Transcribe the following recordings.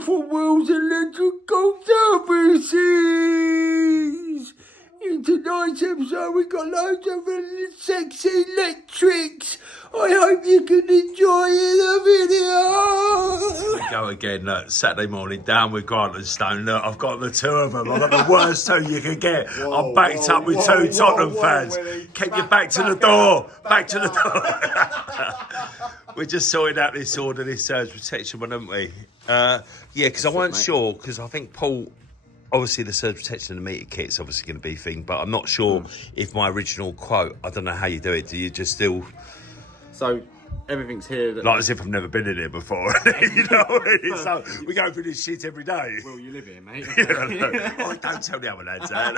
for Will's Electrical Services. In tonight's episode, we got loads of sexy electrics. I hope you can enjoy the video. We go again, look, Saturday morning, down with Grant and Stone. Look, I've got the two of them. I've got the worst two you can get. I'm backed up with two Tottenham fans. Keep your back to the door. Back to the door. We're just sorting out this order, this surge protection one, haven't we? Yeah, because I wasn't sure, because I think Paul... Obviously, the surge protection and the meter kit's obviously going to be a thing, but I'm not sure if my original quote, I don't know how you do it. Do you just still... So, everything's here. Like as if I've never been in here before. You know what I mean? So, we go through this shit every day. Well, you live here, mate. Oh, don't tell the other lads that.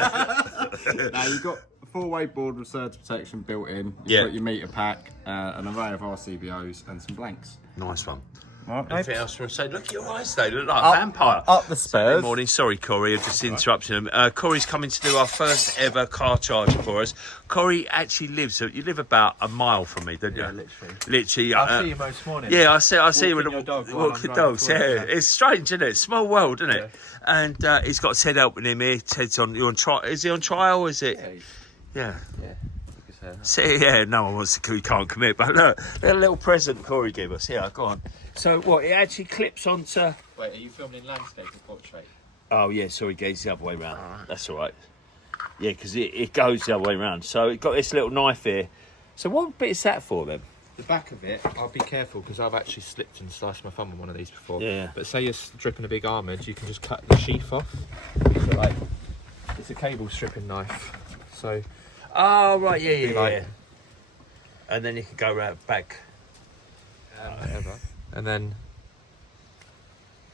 Now, you've got a four-way board with surge protection built in. You've got your meter pack, an array of RCBOs and some blanks. Nice one. Right, anything else you want to say? Look at your eyes, they look like a vampire. Up the stairs. Good morning. Sorry, Cory, I've just interrupted him. Cory's coming to do our first ever car charger for us. Cory actually lives, you live about a mile from me, don't you? Yeah, literally. Literally. I see you most mornings. Yeah, I see you with your dog walking dogs. Yeah, it's strange, isn't it? Small world, isn't it? And he's got Ted helping him here. Ted's on. You're on trial. Is he on trial? Is it? Yeah. Yeah. See, yeah, no one wants to, we can't commit, but look, a little present Cory gave us. Yeah, go on. So what, it actually clips onto... Wait, are you filming in landscape or portrait? Oh, yeah, sorry, Gaze, the other way round. That's all right. Yeah, because it goes the other way round. So it got this little knife here. So what bit is that for then? The back of it, I'll be careful because I've actually slipped and sliced my thumb on one of these before. Yeah. But say you're dripping a big almond, you can just cut the sheath off. So like, it's a cable stripping knife. So... Oh, right, yeah. And then you can go round back. Whatever. And then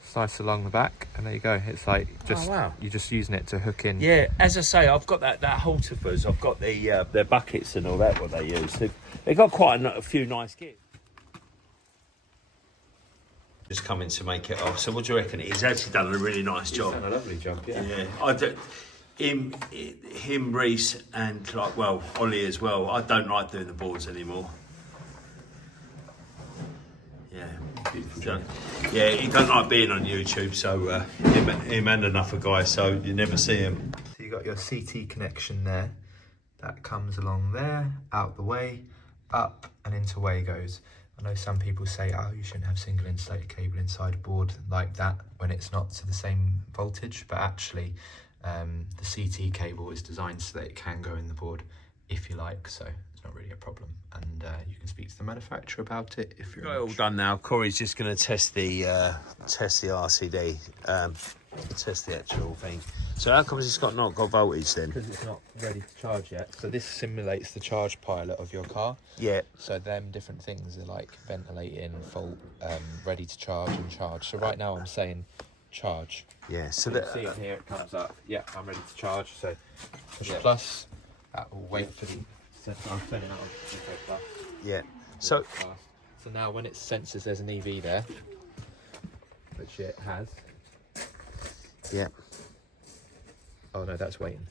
slice along the back, and there you go. It's like just you're just using it to hook in. Yeah, as I say, I've got that halter fuzz. I've got the their buckets and all that. What they use. They've got quite a few nice kits. Just coming to make it off. So what do you reckon? He's actually done a really nice job. He's done a lovely job. Yeah. I do. Him, Reese, and Ollie as well. I don't like doing the boards anymore. Yeah, he don't like being on YouTube, so him and another guy, so you never see him. So you got your CT connection there, that comes along there, out the way, up and into way goes. I know some people say, oh, you shouldn't have single insulated cable inside a board like that when it's not to the same voltage, but actually the CT cable is designed so that it can go in the board if you like, so it's not really a problem, and you can speak to the manufacturer about it if you're got it all done now. Cory's just going to test the RCD, test the actual thing. So how comes it's not got voltage then? Because it's not ready to charge yet. So this simulates the charge pilot of your car. Yeah. So them different things are like ventilating, fault, ready to charge and charge. So right now I'm saying charge. Yeah. So you see it here, it comes up. Yeah, I'm ready to charge. So push plus. That will wait for the. I'm turning that on. Okay, plus. Yeah. So now when it senses there's an EV there, which it has. Yeah. Oh no, that's waiting.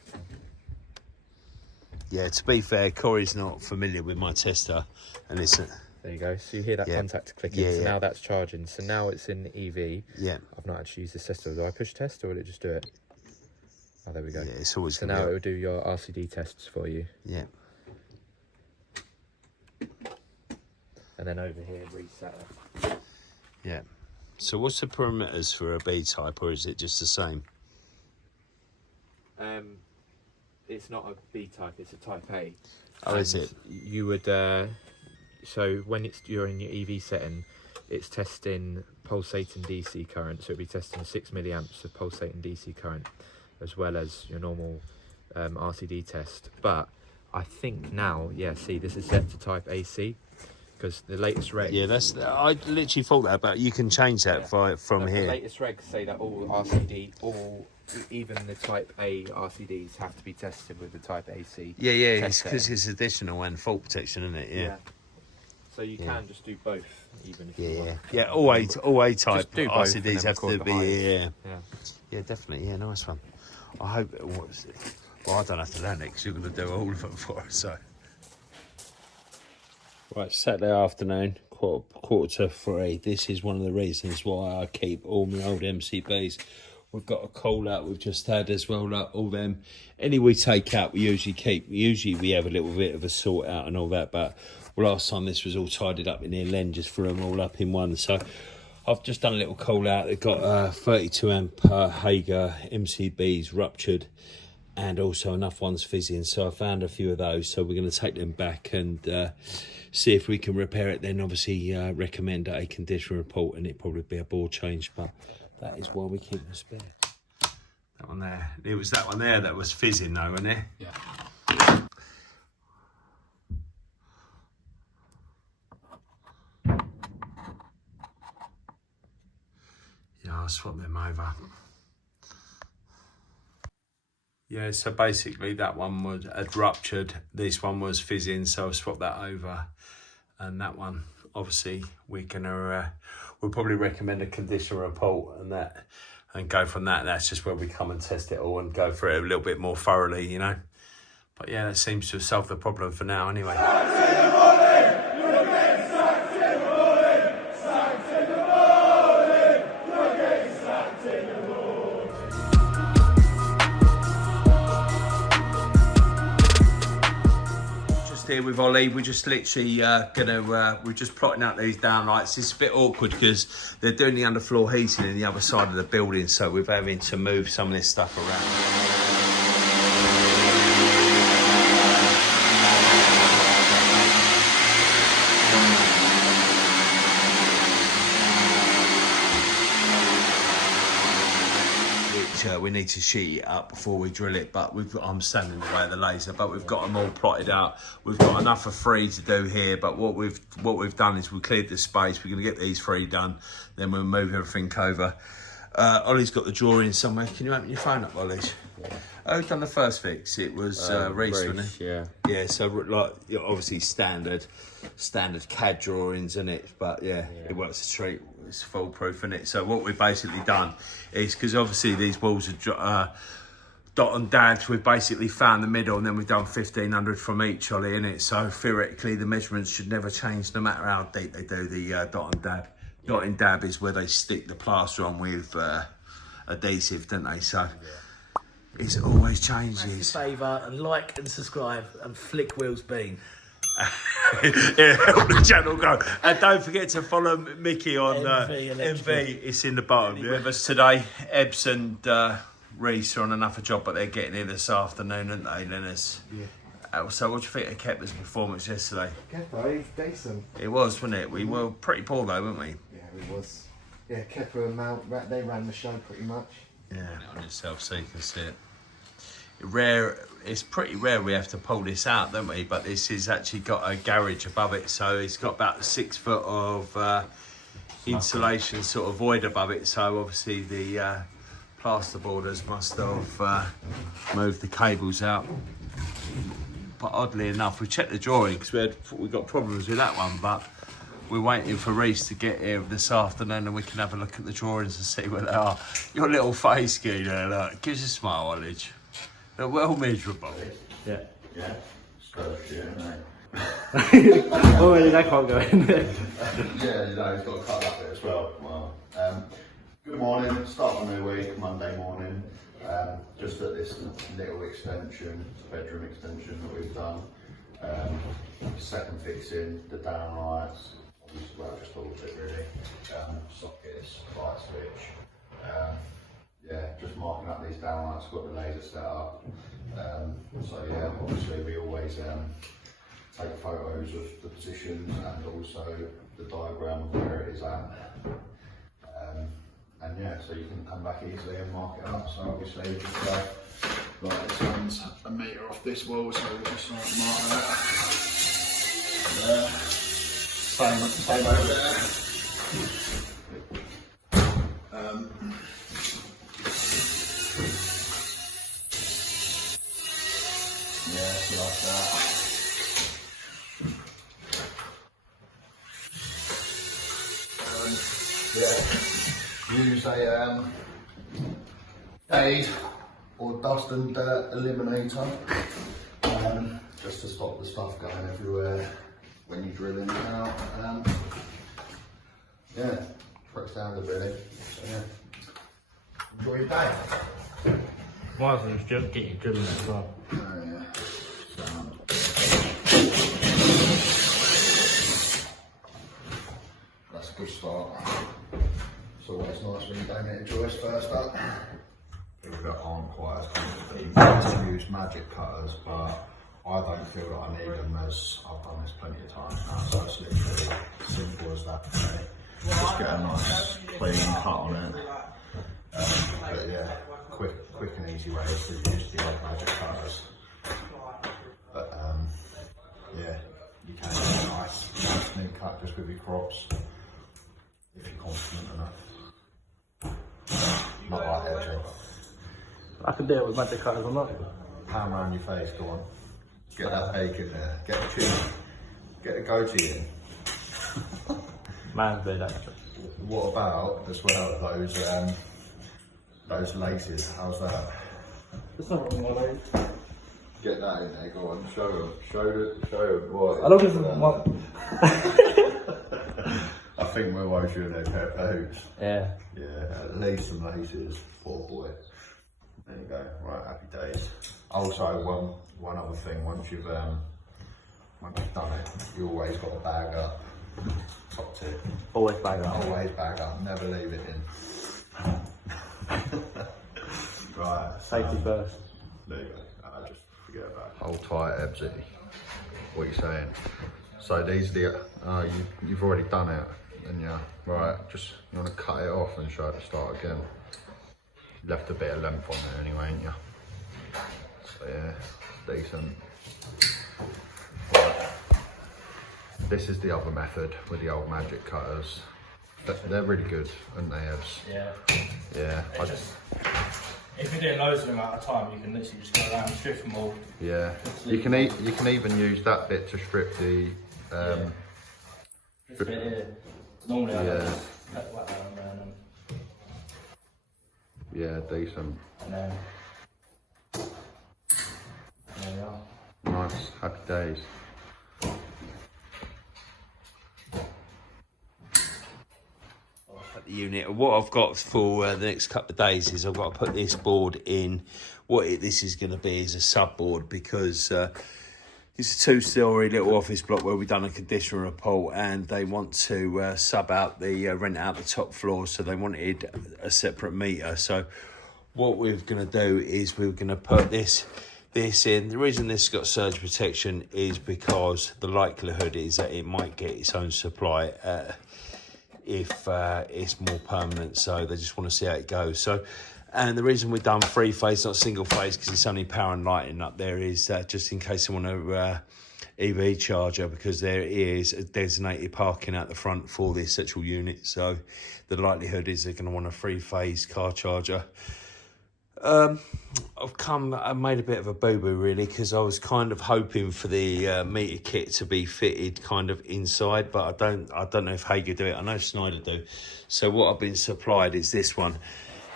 Yeah, to be fair, Cory's not familiar with my tester, and it's there you go. So you hear that contact clicking. Yeah, so now that's charging. So now it's in EV. Yeah. I've not actually used this tester. Do I push test or will it just do it? Oh, there we go. Yeah, it's always. So now it will do your RCD tests for you. Yeah. And then over here, reset it. Yeah. So what's the parameters for a B type, or is it just the same? It's not a B type, it's a type A. Oh, is it? You would, so when you're in your EV setting, it's testing pulsating DC current, so it'll be testing 6 milliamps of pulsating DC current, as well as your normal RCD test. But I think now, see, this is set to type AC, because the latest reg... Yeah, I literally thought that, but you can change that from here. The latest regs say that all RCD, even the type A RCDs have to be tested with the type AC. Yeah, it's because it's additional and fault protection, isn't it? Yeah. So you can just do both, even if you want. Yeah, all A type do both RCDs have to be, Yeah, definitely, nice one. I hope it was... Well, I don't have to learn it, because you're going to do all of them for us, so... Right, Saturday afternoon, quarter to 3. This is one of the reasons why I keep all my old MCBs. We've got a call out we've just had as well, like all them. Any we take out, we usually keep. Usually we have a little bit of a sort out and all that, but last time this was all tidied up in here, Len just threw them all up in one. So I've just done a little call out. They've got 32 amp Hager MCBs ruptured, and also enough ones fizzing. So I found a few of those. So we're going to take them back and see if we can repair it. Then obviously recommend a condition report, and it'd probably be a board change, but that is why we keep the spare. That one there. It was that one there that was fizzing though, wasn't it? Yeah. Yeah, I'll swap them over. Yeah, so basically that one had ruptured. This one was fizzing, so I'll swap that over. And that one, obviously, we're gonna we'll probably recommend a condition report and that, and go from that. That's just where we come and test it all and go through it a little bit more thoroughly, you know. But yeah, that seems to have solved the problem for now anyway. Here with Ollie, we're just literally we're just plotting out these downlights. It's a bit awkward because they're doing the underfloor heating in the other side of the building, so we're having to move some of this stuff around. We need to sheet it up before we drill it, but I'm standing in the way of the laser, but we've got them all plotted out. We've got enough for 3 to do here, but what we've done is we cleared the space. We're going to get these 3 done, then we'll move everything over. Ollie's got the drawing somewhere. Can you open your phone up, Ollie? Yeah. Oh, done the first fix. It was Reese, wasn't it? Yeah. Yeah. So like obviously standard CAD drawings in it, but yeah, it works a treat. It's foolproof in it. So what we've basically done is, because obviously these walls are dot and dabs, we've basically found the middle, and then we've done 1,500 from each Ollie in it. So theoretically the measurements should never change no matter how deep they do the dot and dab. Dot and dab is where they stick the plaster on with adhesive, don't they? So it always changes. Favour and like and subscribe and flick Will's bean. Yeah, help the channel go. And don't forget to follow Mickey on MV. It's in the bottom. With us today, Ebbs and Reese are on another job, but they're getting here this afternoon, aren't they, Lennis? Yeah. So what do you think of Kepler's performance yesterday? Kepler, he's decent. It was, wasn't it? We were pretty poor though, weren't we? Yeah, it was. Yeah, Kepler and Mount, they ran the show pretty much. Yeah, on yourself so you can see it. It's pretty rare we have to pull this out, don't we? But this has actually got a garage above it, so it's got about 6 foot of insulation sort of void above it. So obviously the plasterboarders must have moved the cables out. But oddly enough, we checked the drawing because we got problems with that one, but we're waiting for Reese to get here this afternoon and we can have a look at the drawings and see where they are. Your little face key there, look, gives a smile, Ollage. They're well measurable. Yeah. Yeah. Stuff shit, mate. Oh, really, that can't go in there. Yeah, you know, he's got to cut that bit as well. Well, good morning. Start of a new week, Monday morning. Just at this little extension, bedroom extension that we've done. Second fixing, the downlights. Well, just all of it really. Sockets, light switch. Yeah, just marking up these downlights, got the laser set up. So yeah, obviously we always take photos of the positions and also the diagram of where it is at. And yeah, so you can come back easily and mark it up. So obviously we just go, like this one's a metre off this wall, so we'll just mark that. There. Same over there. Yeah, like that. Yeah, use a fade or dust and dirt eliminator just to stop the stuff going everywhere when you drill in and out. yeah, pretty standard really. So, yeah. Enjoy your day. Might as well just get you drilling as well. Oh yeah. That's a good start. It's always nice when you don't get a joist first up. People that aren't quite as confident. I use magic cutters, but I don't feel that I need them, as I've done this plenty of times now, so it's literally simple as that. Okay? Just get a nice clean cut on it. But yeah, quick and easy way is to use the old magic cutters. But yeah, you can get a nice clean cut just with your crops if you're confident enough. Not like that job. I can do it with magic cutters or not. Pound around your face, go on. Get that bacon there, get the chin, get the goatee in. Man's do that. What about as well those laces? How's that? It's not wrong with it. Get that in there. Go on, show them. Show them. What? I don't give I think we'll wash you in a pair of boots. Yeah. Yeah, at least some laces. Poor boy. There you go. Right, happy days. Also, one other thing. Once you've done it, you always got to bag up. Top tip. Always bag up. Always bag up. Never leave it in. Right. Safety first. There you go. Just forget about it. Hold tight, Ebsy. What are you saying? So these are the. You've already done it, and yeah. Right. Just you want to cut it off and show it to start again. Left a bit of length on there anyway, ain't you? So yeah, decent. Right. This is the other method with the old magic cutters. They're really good, aren't they, Ebs? Yeah. Yeah. If you're doing loads of them at a time, you can literally just go around and strip them all. Yeah. You can even use that bit to strip the. Strip it here. Normally I Yeah. cut like that and then. Yeah, decent. And then. There we are. Nice, happy days. The unit. What I've got for the next couple of days is I've got to put this board in. This is going to be is a sub board, because it's a 2-story little office block where we've done a condition report, and they want to sub out rent out the top floor, so they wanted a separate meter. So what we're going to do is we're going to put this in. The reason this has got surge protection is because the likelihood is that it might get its own supply if it's more permanent, so they just want to see how it goes. So, and the reason we've done 3-phase, not single phase, because it's only power and lighting up there, is just in case they want a EV charger, because there is a designated parking out the front for this actual unit. So the likelihood is they're going to want a 3-phase car charger. I made a bit of a boo-boo really, because I was kind of hoping for the meter kit to be fitted kind of inside, but I don't know if Hager do it. I know Snyder do. So what I've been supplied is this one,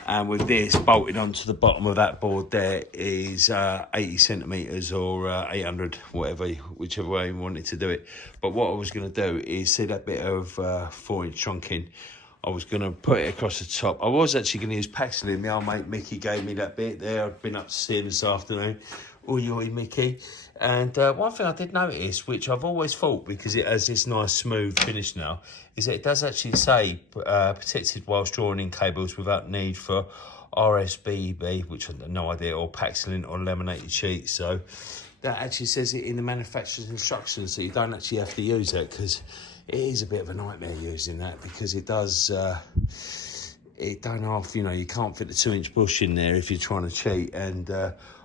and with this bolted onto the bottom of that board there is 80 centimeters or 800, whichever way you wanted to do it. But what I was going to do is see that bit of 4-inch trunking. I was going to put it across the top. I was actually going to use Paxilin. My old mate Mickey gave me that bit there. I've been up to see him this afternoon. Oi, Mickey. And one thing I did notice, which I've always thought, because it has this nice smooth finish now, is that it does actually say protected whilst drawing in cables without need for RCBO, which I have no idea, or Paxilin or laminated sheets. So that actually says it in the manufacturer's instructions, so you don't actually have to use it, because it is a bit of a nightmare using that, because it does, it don't half, you can't fit the 2-inch bush in there if you're trying to cheat, and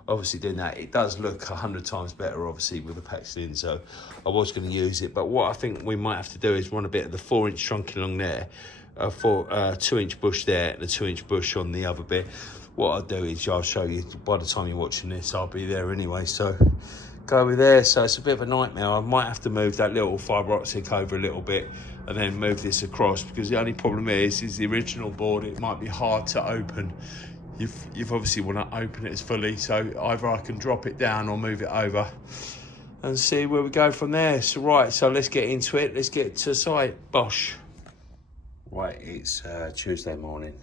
obviously doing that, it does look 100 times better, obviously, with the Paxilin, so I was going to use it. But what I think we might have to do is run a bit of the 4-inch trunking along there, for 2-inch bush there, and a 2-inch bush on the other bit. What I'll do is I'll show you, by the time you're watching this, I'll be there anyway, so go over there. So it's a bit of a nightmare. I might have to move that little fibre optic over a little bit and then move this across, because the only problem is the original board, it might be hard to open. You've obviously want to open it as fully, so either I can drop it down or move it over and see where we go from there. So right, so let's get into it. Let's get to site. Bosh. Right, it's Tuesday morning,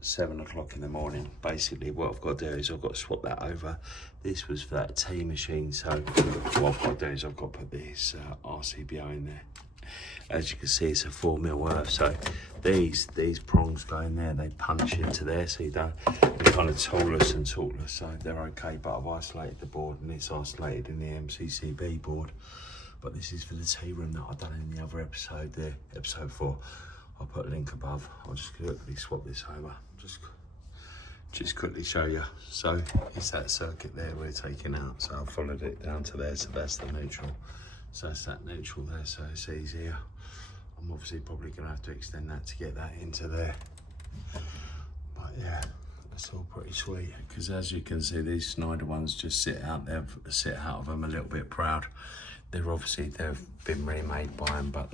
7 o'clock in the morning. Basically what I've got to do is I've got to swap that over. This was for that tea machine, so what I've got to do is I've got to put this RCBO in there. As you can see, it's a 4mm worth, so these prongs go in there, they punch into there, so you don't, they're kind of toolless and tortless, so they're okay. But I've isolated the board, and it's isolated in the MCB board. But this is for the tea room that I've done in the other episode there, episode 4. I'll put a link above. I'll just quickly swap this over. Just quickly show you. So it's that circuit there we're taking out. So I've followed it down to there, so that's the neutral. So that's that neutral there, so it's easier. I'm obviously probably gonna have to extend that to get that into there. But yeah, that's all pretty sweet. Because as you can see, these Schneider ones just sit out of them a little bit proud. They've been remade by them, but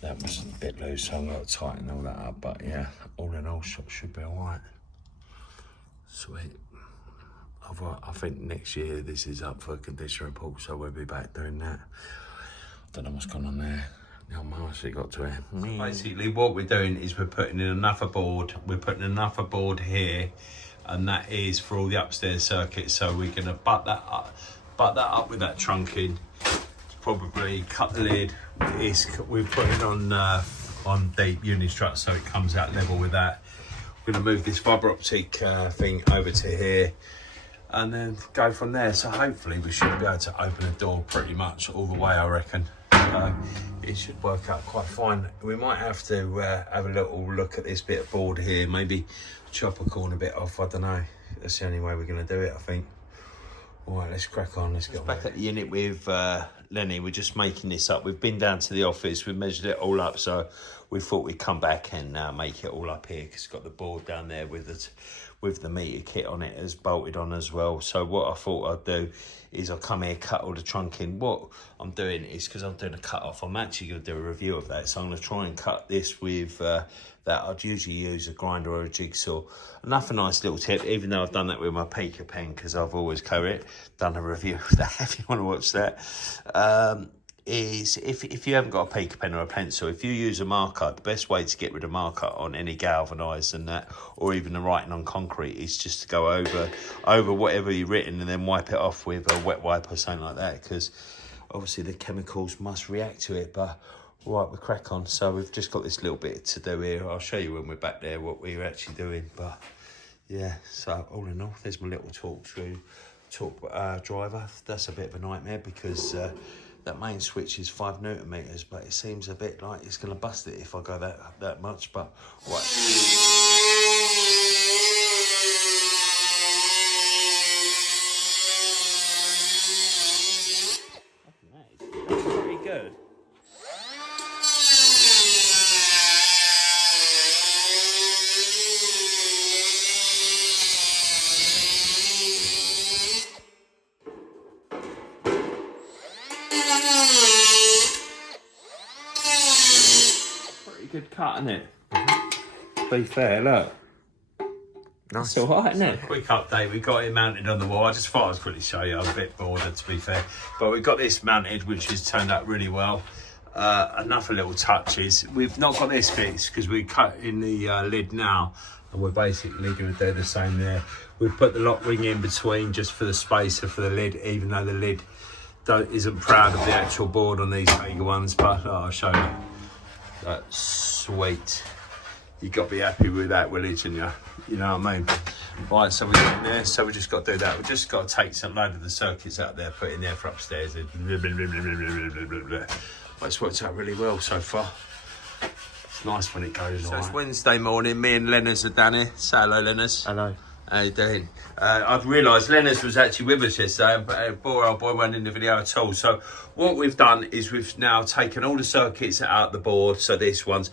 that was a bit loose, so I'm going to tighten all that up. But yeah, all in all, should be all right. Sweet. I think next year this is up for a condition report, so we'll be back doing that. Don't know what's gone on there. How much it got to it. So basically, what we're doing is we're putting in another board. We're putting another board here, and that is for all the upstairs circuits. So we're going to butt that up with that trunking. Probably cut the lid. We put it on deep unistrut, so it comes out level with that. We're going to move this fibre optic thing over to here, and then go from there. So hopefully we should be able to open the door pretty much all the way, I reckon. It should work out quite fine. We might have to have a little look at this bit of board here, maybe chop a corner bit off, I don't know. That's the only way we're going to do it, I think. All right, let's crack on. Let's get back at the unit with Lenny. We're just making this up. We've been down to the office. We've measured it all up, so we thought we'd come back and make it all up here, because it's got the board down there with the meter kit on it as bolted on as well. So what I thought I'd do is I'll come here, cut all the trunking. What I'm doing is, because I'm doing a cut off, I'm actually going to do a review of that. So I'm going to try and cut this with that. I'd usually use a grinder or a jigsaw. Another nice little tip, even though I've done that with my Pica pen, because I've always done a review of that if you want to watch that, is if you haven't got a Pica pen or a pencil, if you use a marker, the best way to get rid of marker on any galvanised and that, or even the writing on concrete, is just to go over whatever you've written and then wipe it off with a wet wipe or something like that, because obviously the chemicals must react to it. But right, we'll crack on. So we've just got this little bit to do here. I'll show you when we're back there what we're actually doing. But yeah, so all in all, there's my little torque driver. That's a bit of a nightmare, because that main switch is 5 Newton meters, but it seems a bit like it's going to bust it if I go that much. But right. Good. Pretty good cut, isn't it? To be fair, look. Nice. It's alright, isn't it? Quick update, we got it mounted on the wall. I just thought I'd quickly show you. I'm a bit bored, to be fair. But we got this mounted, which has turned out really well. Enough of little touches. We've not got this fixed because we're cutting the lid now, and we're basically going to do the same there. We've put the lock ring in between just for the spacer for the lid, even though the lid isn't proud of the actual board on these Hager ones. But I'll show you. That's sweet. You got to be happy with that, Willage, and you know what I mean? Right, so we're in there, so we just got to do that. We just got to take some load of the circuits out there, put in there for upstairs. And but it's worked out really well so far. It's nice when it goes. So it's Wednesday morning, me and Lenners are down here. Say hello, Lenners. Hello. How you doing? I've realised Lenners was actually with us yesterday, but poor old boy wasn't in the video at all. So what we've done is we've now taken all the circuits out the board. So these ones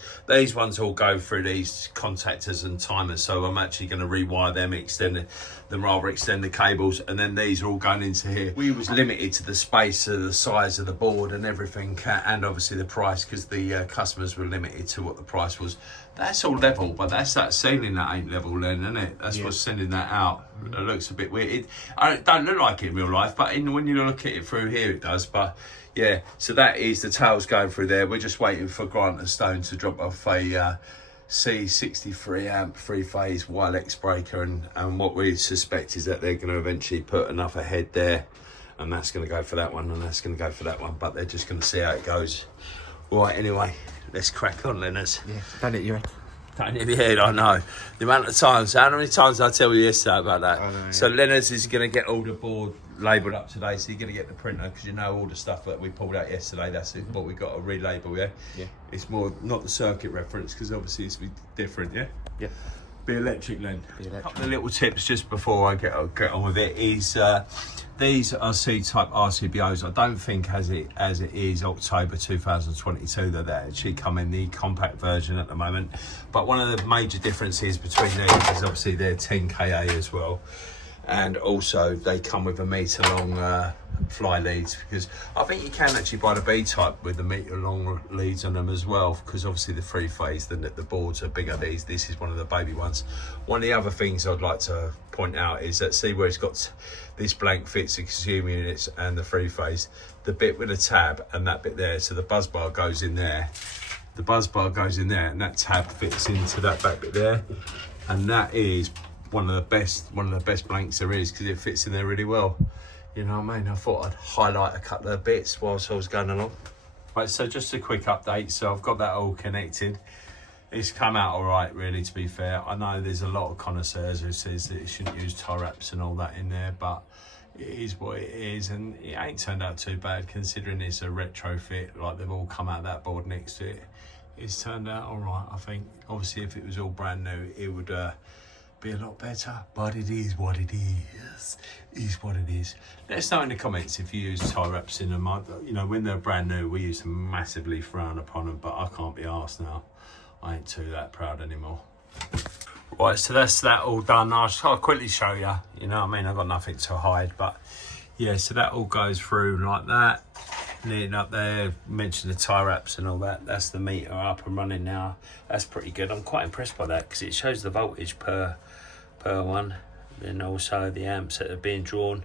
all go through these contactors and timers. So I'm actually going to rewire them, extend the cables, and then these are all going into here. We was limited to the space, the size of the board and everything, and obviously the price, because the customers were limited to what the price was. That's all level, but that's that ceiling that ain't level then, isn't it? That's what's sending that out. It looks a bit weird. It don't look like it in real life, but when you look at it through here, it does. But yeah, so that is the tails going through there. We're just waiting for Grant and Stone to drop off a C63 amp 3-phase YLX breaker, and what we suspect is that they're going to eventually put another head there, and that's going to go for that one, and that's going to go for that one, but they're just going to see how it goes. Right, anyway, let's crack on, Leonard. Yeah, don't hit your head. Don't hit your head, I know. The amount of times, how many times did I tell you yesterday about that? I know, yeah. So Leonard's is going to get all the board labelled up today, so you're going to get the printer, because you know all the stuff that we pulled out yesterday, that's what we got to relabel, yeah? Yeah. It's more, not the circuit reference, because obviously it's different, yeah? Yeah. Be electric then. Be electric. A couple of little tips just before I get on with it is these are C-type RCBOs. I don't think as it is October 2022 that they actually come in the compact version at the moment. But one of the major differences between these is obviously they're 10 Ka as well. And also they come with a metre long fly leads, because I think you can actually buy the B-type with the metre long leads on them as well, because obviously the 3-phase, the boards are bigger. This is one of the baby ones. One of the other things I'd like to point out is that, see where it's got this blank fits the consumer units and the 3-phase, the bit with the tab and that bit there, so the buzz bar goes in there, the buzz bar goes in there, and that tab fits into that back bit there, and that is one of the best blanks there is, because it fits in there really well. You know what I mean? I thought I'd highlight a couple of bits whilst I was going along. Right, so just a quick update. So I've got that all connected. It's come out all right, really, to be fair. I know there's a lot of connoisseurs who says that you shouldn't use tie wraps and all that in there, but it is what it is, and it ain't turned out too bad considering it's a retrofit, like they've all come out of that board next to it. It's turned out all right, I think. Obviously, if it was all brand new, it would be a lot better, but it is what it is. What it is. Let us know in the comments if you use tie wraps in them. You know, when they're brand new, we used to massively frown upon them, but I can't be arsed now. I ain't too that proud anymore. Right, so that's that all done. I'll quickly show you. You know what I mean? I've got nothing to hide, but yeah, so that all goes through like that. Leading up there, mentioned the tie wraps and all that. That's the meter up and running now. That's pretty good. I'm quite impressed by that, because it shows the voltage per one, then also the amps that are being drawn.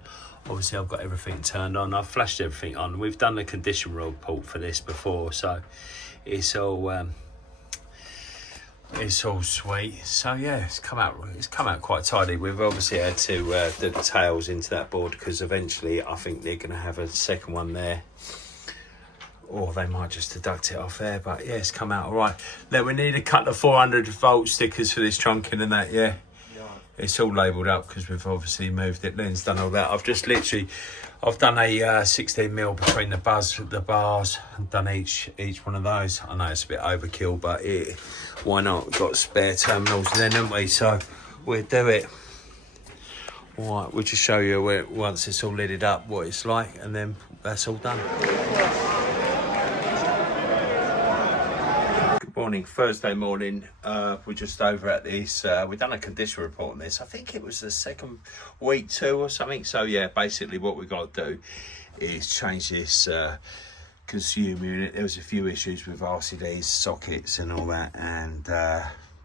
Obviously I've got everything turned on, I've flashed everything on. We've done the condition report for this before, so it's all sweet. So yeah, it's come out quite tidy. We've obviously had to do the tails into that board, because eventually I think they're going to have a second one there, or they might just deduct it off there. But yeah, it's come out all right. Now we need a couple of 400 volt stickers for this trunking and that. Yeah, it's all labelled up because we've obviously moved it. Lynn's done all that. I've done a 16mm between the bars, and done each one of those. I know it's a bit overkill, but why not? We've got spare terminals then, haven't we? So we'll do it. All right, we'll just show you once it's all lidded up what it's like, and then that's all done. Morning, Thursday morning. We're just over at this. We've done a condition report on this. I think it was the second week 2 or something. So yeah, basically what we've got to do is change this consumer unit. There was a few issues with RCDs, sockets and all that, and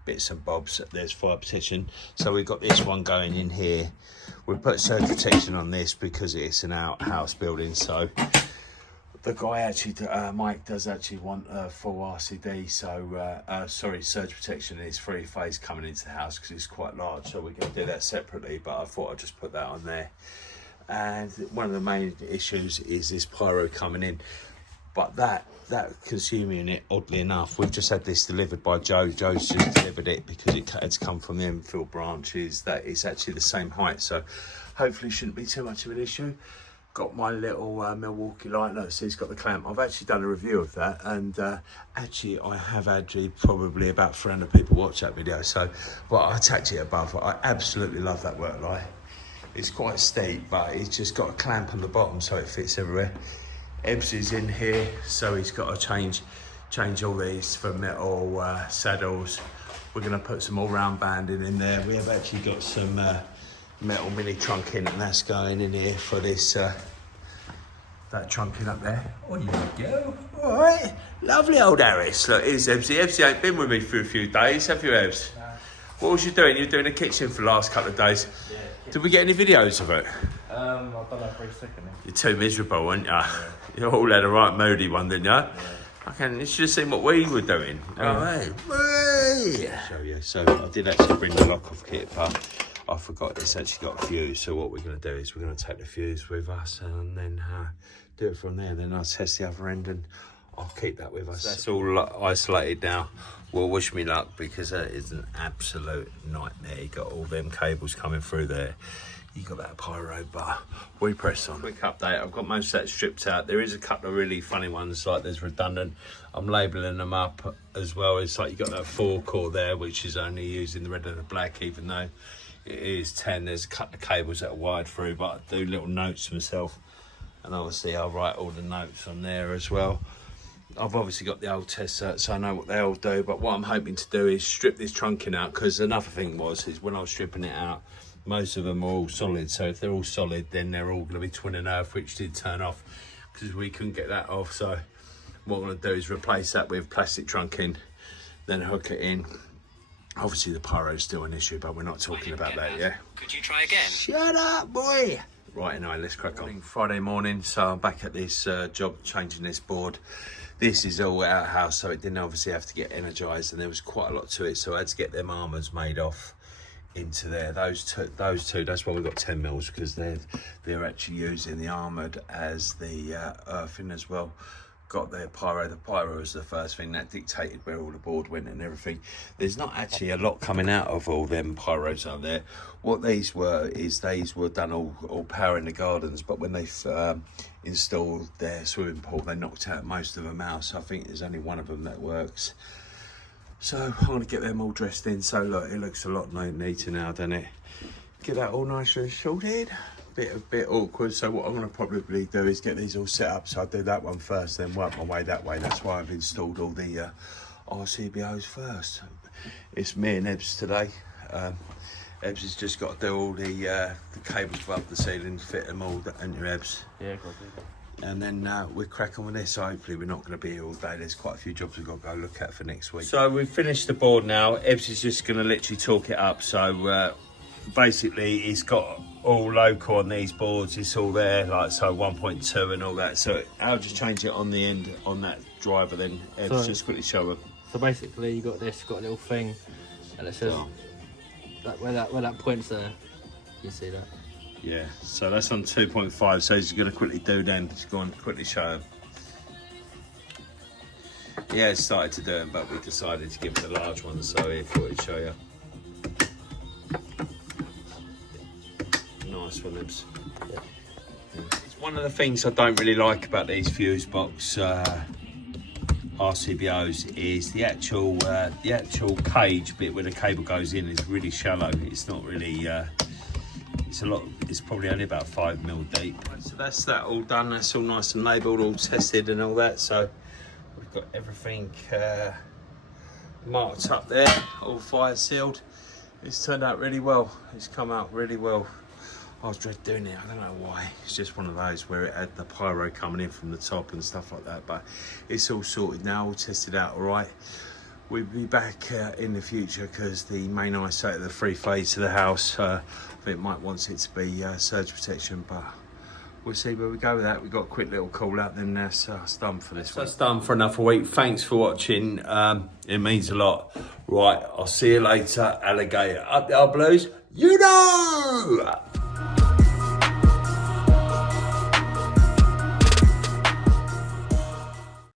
bits and bobs. There's fire protection. So we've got this one going in here. We put surge protection on this because it's an outhouse building. So the guy actually, Mike does actually want a full RCD, so sorry, surge protection is 3-phase coming into the house because it's quite large, so we're going to do that separately, but I thought I'd just put that on there. And one of the main issues is this pyro coming in, but that consumer unit, oddly enough, we've just had this delivered by Joe. Joe's just delivered it because it had to come from the Enfield branches. That is actually the same height, so hopefully shouldn't be too much of an issue. Got my little Milwaukee light. Look, so it's got the clamp. I've actually done a review of that, and actually I have probably about 300 people watch that video. So, but I attach it above. I absolutely love that work light. It's quite steep, but it's just got a clamp on the bottom, so it fits everywhere. Ebbs is in here, so he's got to change all these for metal saddles. We're going to put some all-round banding in there. We have actually got some metal mini trunking, and that's going in here for this that trunking up there. Oh, you go. All right, lovely old Harris. Look, here's Ebbsy. Ebbsy ain't been with me for a few days, have you, Ebbs? No. What was you doing? You were doing the kitchen for the last couple of days. Yeah. Did we get any videos of it? I don't know for a second. You're too miserable, aren't you? Yeah. You all had a right moody one, didn't you? Yeah. Okay, you should have seen what we were doing. Show you. So I did actually bring the lock-off kit, but I forgot it's actually got a fuse. So what we're going to do is we're going to take the fuse with us and then do it from there. Then I'll test the other end and I'll keep that with us. So that's all isolated now. Well, wish me luck because that is an absolute nightmare. You got all them cables coming through there. You got that pyro bar. We press on. Quick update. I've got most of that stripped out. There is a couple of really funny ones, like there's redundant. I'm labelling them up as well. It's like you got that 4 core there, which is only using the red and the black, even though it is 10. There's a couple of cables that are wired through, but I do little notes myself, and obviously I'll write all the notes on there as well. I've obviously got the old test cert, so I know what they all do, but what I'm hoping to do is strip this trunking out, because another thing is when I was stripping it out, most of them are all solid, so if they're all solid, then they're all going to be twin and earth, which did turn off because we couldn't get that off. So what I'm going to do is replace that with plastic trunking, then hook it in. Obviously the pyro is still an issue, but we're not talking about that yet. Could you try again? Shut up, boy! Right, anyway, let's crack on. Friday morning, so I'm back at this job, changing this board. This is all Outhouse, so it didn't obviously have to get energised, and there was quite a lot to it, so I had to get them armours made off into there. Those two, that's why we've got 10 mils, because they're actually using the armoured as the earthing as well. Got their pyro. The pyro was the first thing that dictated where all the board went and everything. There's not actually a lot coming out of all them pyros out there. What these were done all power in the gardens, but when they installed their swimming pool, they knocked out most of them out, so I think there's only one of them that works. So I'm going to get them all dressed in. So look, it looks a lot neater now, doesn't it? Get that all nice and sorted. A bit awkward, so what I'm going to probably do is get these all set up. So I'll do that one first, then work my way that way. That's why I've installed all the RCBOs first. It's me and Ebs today. Ebs has just got to do all the cables above the ceiling, fit them all, and your Ebs. Yeah, got to. And then we're cracking with this, so hopefully we're not going to be here all day. There's quite a few jobs we've got to go look at for next week. So we've finished the board now. Ebs is just going to literally talk it up. So basically it's got all local on these boards. It's all there, like so 1.2 and all that. So I'll just change it on the end on that driver, then Ebs just quickly show them. So basically you got this, got a little thing, and it says that where that points there, you see that? Yeah, so that's on 2.5, so he's going to quickly do then. Just go on, quickly show him. Yeah, it started to do it, but we decided to give him the large one, so he thought he'd show you. Nice one, Ibs. Yeah. It's one of the things I don't really like about these fuse box RCBOs is the actual cage bit where the cable goes in is really shallow. It's not really... it's probably only about 5 mil deep. So that's that all done. That's all nice and labelled, all tested and all that. So we've got everything marked up there, all fire sealed. It's turned out really well. It's come out really well. I was dread doing it, I don't know why. It's just one of those where it had the pyro coming in from the top and stuff like that. But it's all sorted now, all tested out all right. We'll be back in the future because the main isolator, the 3-phase to the house, I think Mike wants it to be surge protection, but we'll see where we go with that. We've got a quick little call out, then that's done for this week. That's done for another week. Thanks for watching. It means a lot. Right, I'll see you later, alligator. Up the blues, you know!